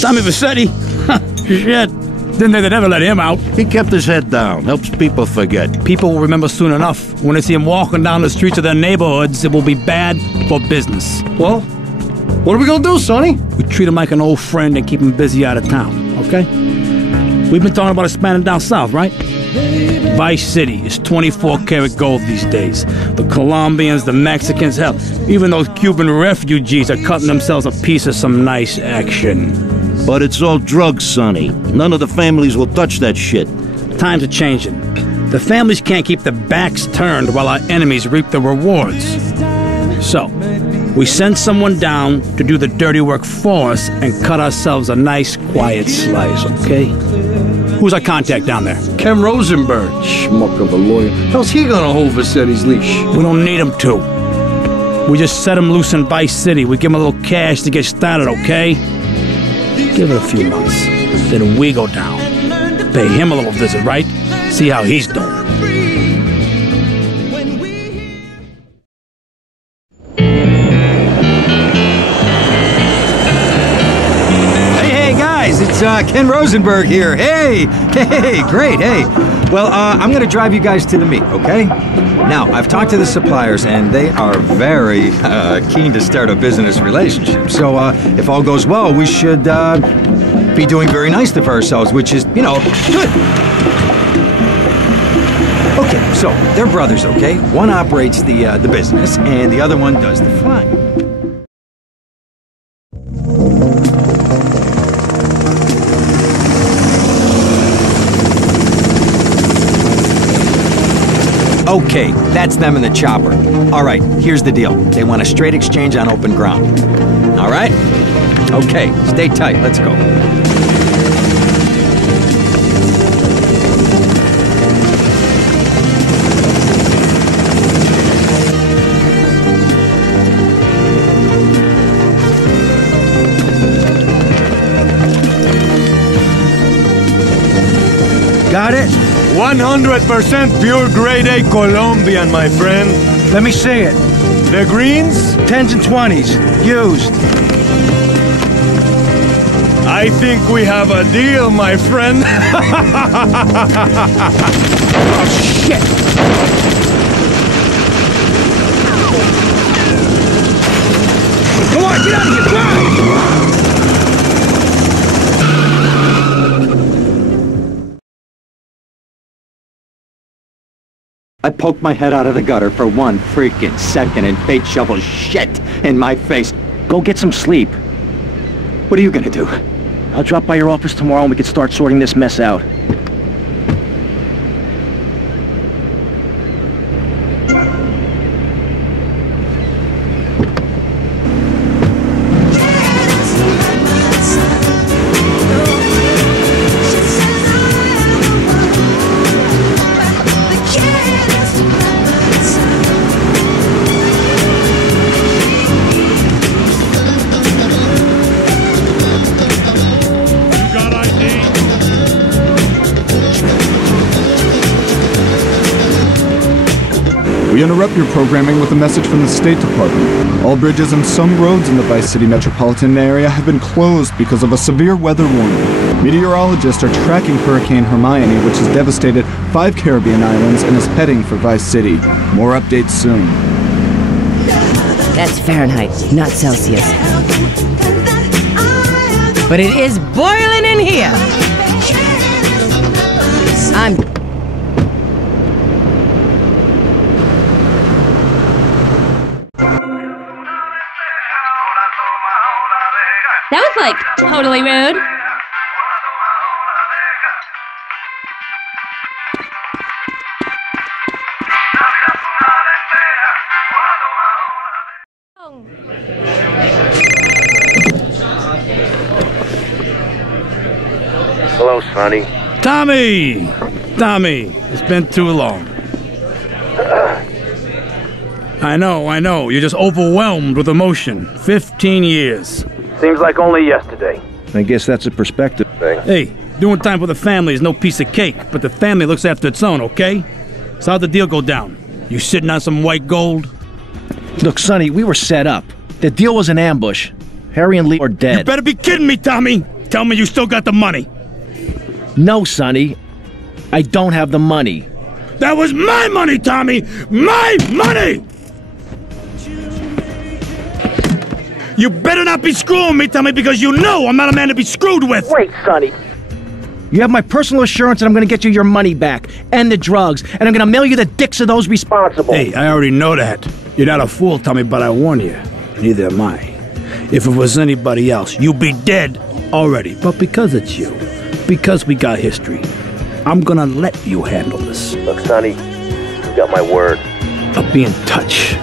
Tommy Vercetti? Shit. Didn't think they'd ever let him out. He kept his head down. Helps people forget. People will remember soon enough. When they see him walking down the streets of their neighborhoods, it will be bad for business. Well, what are we gonna do, Sonny? We treat him like an old friend and keep him busy out of town, okay? We've been talking about expanding down south, right? Vice City is 24-karat gold these days. The Colombians, the Mexicans, hell, even those Cuban refugees are cutting themselves a piece of some nice action. But it's all drugs, Sonny. None of the families will touch that shit. Times are changing. The families can't keep their backs turned while our enemies reap the rewards. So, we send someone down to do the dirty work for us and cut ourselves a nice, quiet slice, okay? Who's our contact down there? Ken Rosenberg, schmuck of a lawyer. How's he gonna hold Vercetti's leash? We don't need him to. We just set him loose in Vice City. We give him a little cash to get started, okay? Give it a few months. Then we go down. Pay him a little visit, right? See how he's doing. Hey, guys, it's Ken Rosenberg here. Hey, great, hey. Well, I'm gonna drive you guys to the meet, okay? Now, I've talked to the suppliers, and they are very keen to start a business relationship. So, if all goes well, we should be doing very nicely for ourselves, which is, you know, good. Okay, so they're brothers, okay? One operates the business, and the other one does the flying. Okay, that's them in the chopper. All right, here's the deal. They want a straight exchange on open ground. All right? Okay, stay tight. Let's go. Got it? 100% pure grade A Colombian, my friend. Let me see it. The greens? 10s and 20s. Used. I think we have a deal, my friend. Oh, shit! Come on, get out of here! Drive! I poked my head out of the gutter for 1 freaking second and fate shovels shit in my face. Go get some sleep. What are you gonna do? I'll drop by your office tomorrow and we can start sorting this mess out. We interrupt your programming with a message from the State Department. All bridges and some roads in the Vice City metropolitan area have been closed because of a severe weather warning. Meteorologists are tracking Hurricane Hermione, which has devastated 5 Caribbean islands and is heading for Vice City. More updates soon. That's Fahrenheit, not Celsius. But it is boiling in here! That was, like, totally rude. Hello, Sonny. Tommy, it's been too long. I know, you're just overwhelmed with emotion. 15 years. Seems like only yesterday. I guess that's a perspective thing. Hey, doing time for the family is no piece of cake, but the family looks after its own, okay? So how'd the deal go down? You sitting on some white gold? Look, Sonny, we were set up. The deal was an ambush. Harry and Lee are dead. You better be kidding me, Tommy! Tell me you still got the money. No, Sonny. I don't have the money. That was my money, Tommy! My money! You better not be screwing me, Tommy, because you know I'm not a man to be screwed with! Wait, Sonny. You have my personal assurance that I'm gonna get you your money back, and the drugs, and I'm gonna mail you the dicks of those responsible. Hey, I already know that. You're not a fool, Tommy, but I warn you. Neither am I. If it was anybody else, you'd be dead already. But because it's you, because we got history, I'm gonna let you handle this. Look, Sonny, you got my word. I'll be in touch.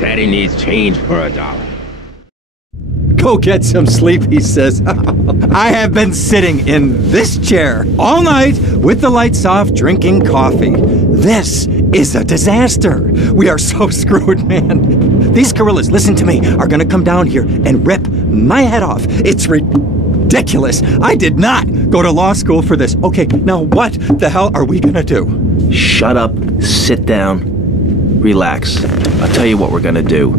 Daddy needs change for $1. Go get some sleep, he says. I have been sitting in this chair all night with the lights off, drinking coffee. This is a disaster. We are so screwed, man. These gorillas, listen to me, are gonna come down here and rip my head off. It's ridiculous. I did not go to law school for this. Okay, now what the hell are we gonna do? Shut up, sit down, relax. I'll tell you what we're gonna do.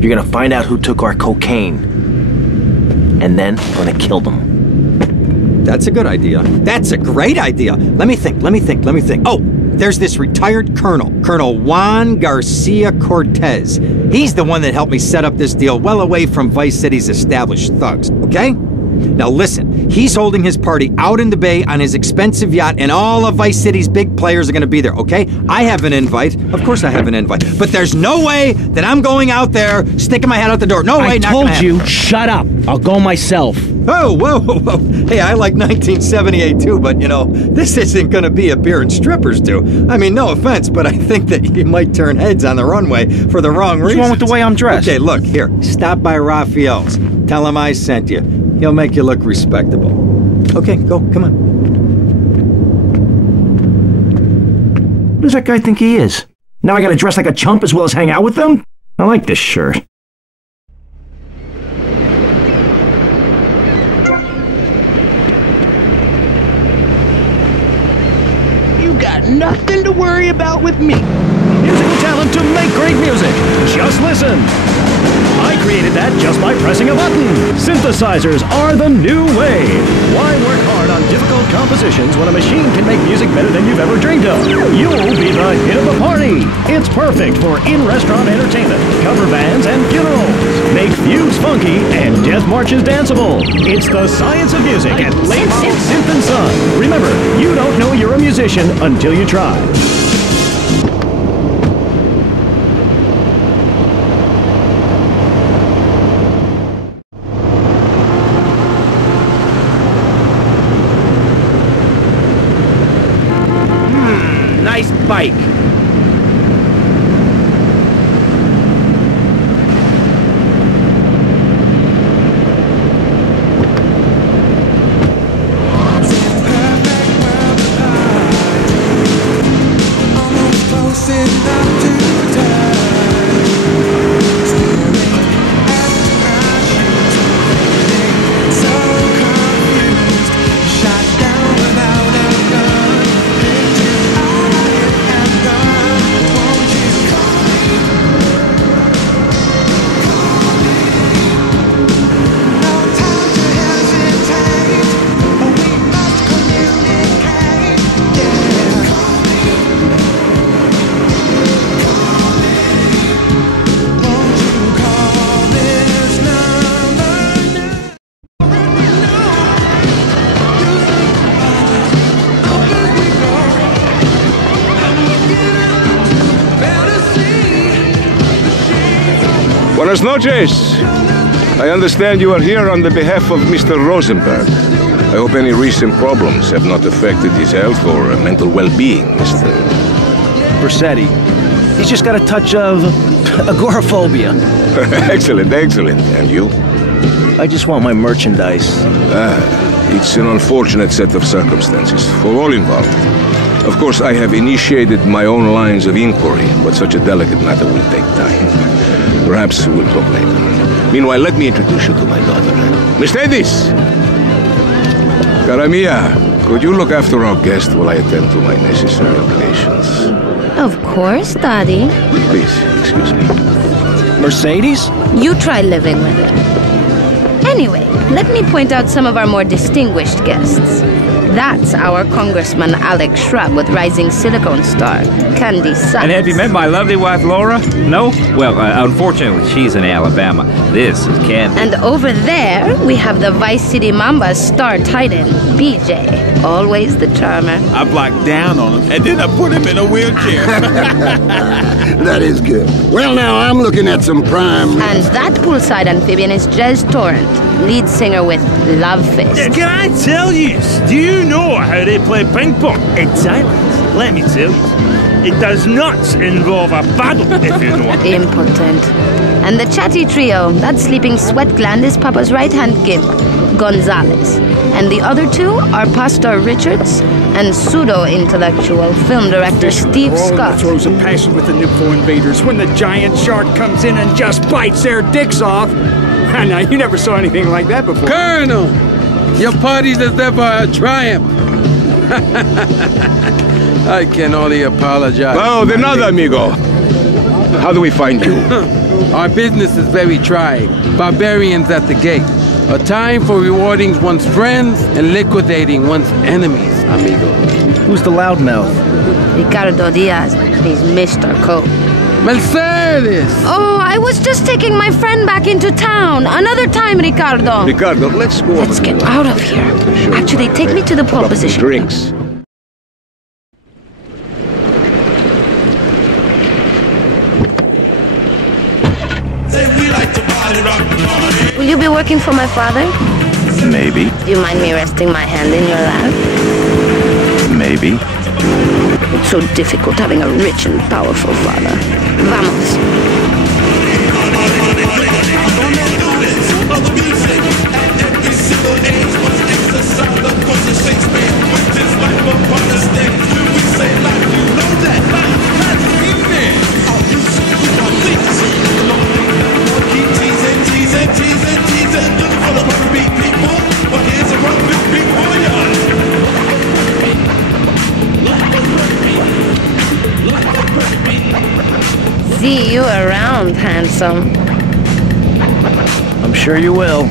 You're gonna find out who took our cocaine, and then we're gonna kill them. That's a good idea. That's a great idea. Let me think. Oh, there's this retired colonel, Colonel Juan Garcia Cortez. He's the one that helped me set up this deal well away from Vice City's established thugs, okay? Now listen, he's holding his party out in the bay on his expensive yacht, and all of Vice City's big players are gonna be there, okay? I have an invite. Of course I have an invite. But there's no way that I'm going out there, sticking my head out the door. No way, not gonna happen. I told you, shut up. I'll go myself. Oh, whoa. Hey, I like 1978 too, but you know, this isn't gonna be a beer and strippers do. I mean, no offense, but I think that you might turn heads on the runway for the wrong reasons. What's wrong with the way I'm dressed? Okay, look, here, stop by Raphael's. Tell him I sent you. He'll make you look respectable. Okay, go, come on. What does that guy think he is? Now I gotta dress like a chump as well as hang out with them? I like this shirt. You got nothing to worry about with me. Musical talent to make great music. Just listen. I created that just by pressing a button. Synthesizers are the new way. Why work hard on difficult compositions when a machine can make music better than you've ever dreamed of? You'll be the hit of the party. It's perfect for in-restaurant entertainment, cover bands, and funerals. Make fugues funky and death marches danceable. It's the science of music at Late Model Synth & Son. Remember, you don't know you're a musician until you try. Nice bike. Shot down without a gun. Buenas noches. I understand you are here on the behalf of Mr. Rosenberg. I hope any recent problems have not affected his health or mental well-being, Mr. Vercetti. He's just got a touch of agoraphobia. Excellent, excellent. And you? I just want my merchandise. It's an unfortunate set of circumstances for all involved. Of course, I have initiated my own lines of inquiry, but such a delicate matter will take time. Perhaps we'll talk later. Meanwhile, let me introduce you to my daughter. Miss Davis! Cara mia, could you look after our guest while I attend to my necessary obligations? Of course, Daddy. Please, excuse me. Mercedes? You try living with it. Anyway, let me point out some of our more distinguished guests. That's our Congressman Alex Shrub with Rising Silicon star, Candy Sachs. And have you met my lovely wife, Laura? No? Well, unfortunately, she's in Alabama. This is Candy. And over there, we have the Vice City Mamba's star titan, BJ. Always the charmer. I blocked down on him, and then I put him in a wheelchair. That is good. Well, now, I'm looking at some prime... And that poolside amphibian is Jez Torrent, lead singer with Love Fist. Yeah, can I tell you? Do you know how they play ping pong in Thailand? Let me tell you. It does not involve a paddle, if you know what I mean. Impotent. And the chatty trio, that sleeping sweat gland is Papa's right-hand gimp, Gonzalez. And the other two are Pastor Richards and pseudo-intellectual film director Steve Scott. Throws a passion with the Nippo invaders when the giant shark comes in and just bites their dicks off. Now, you never saw anything like that before. Colonel, your party's as ever a triumph. I can only apologize. Oh, de nada, amigo. How do we find you? Our business is very trying. Barbarians at the gate. A time for rewarding one's friends and liquidating one's enemies, amigo. Who's the loudmouth? Ricardo Diaz. He's Mr. Coke. Mercedes! Oh, I was just taking my friend back into town. Another time, Ricardo. Ricardo, let's go. Let's get out of here. Actually, take me to the pole position. Drinks. Will you be working for my father? Maybe. Do you mind me resting my hand in your lap? Maybe. It's so difficult having a rich and powerful father. Vamos. See you around, handsome. I'm sure you will.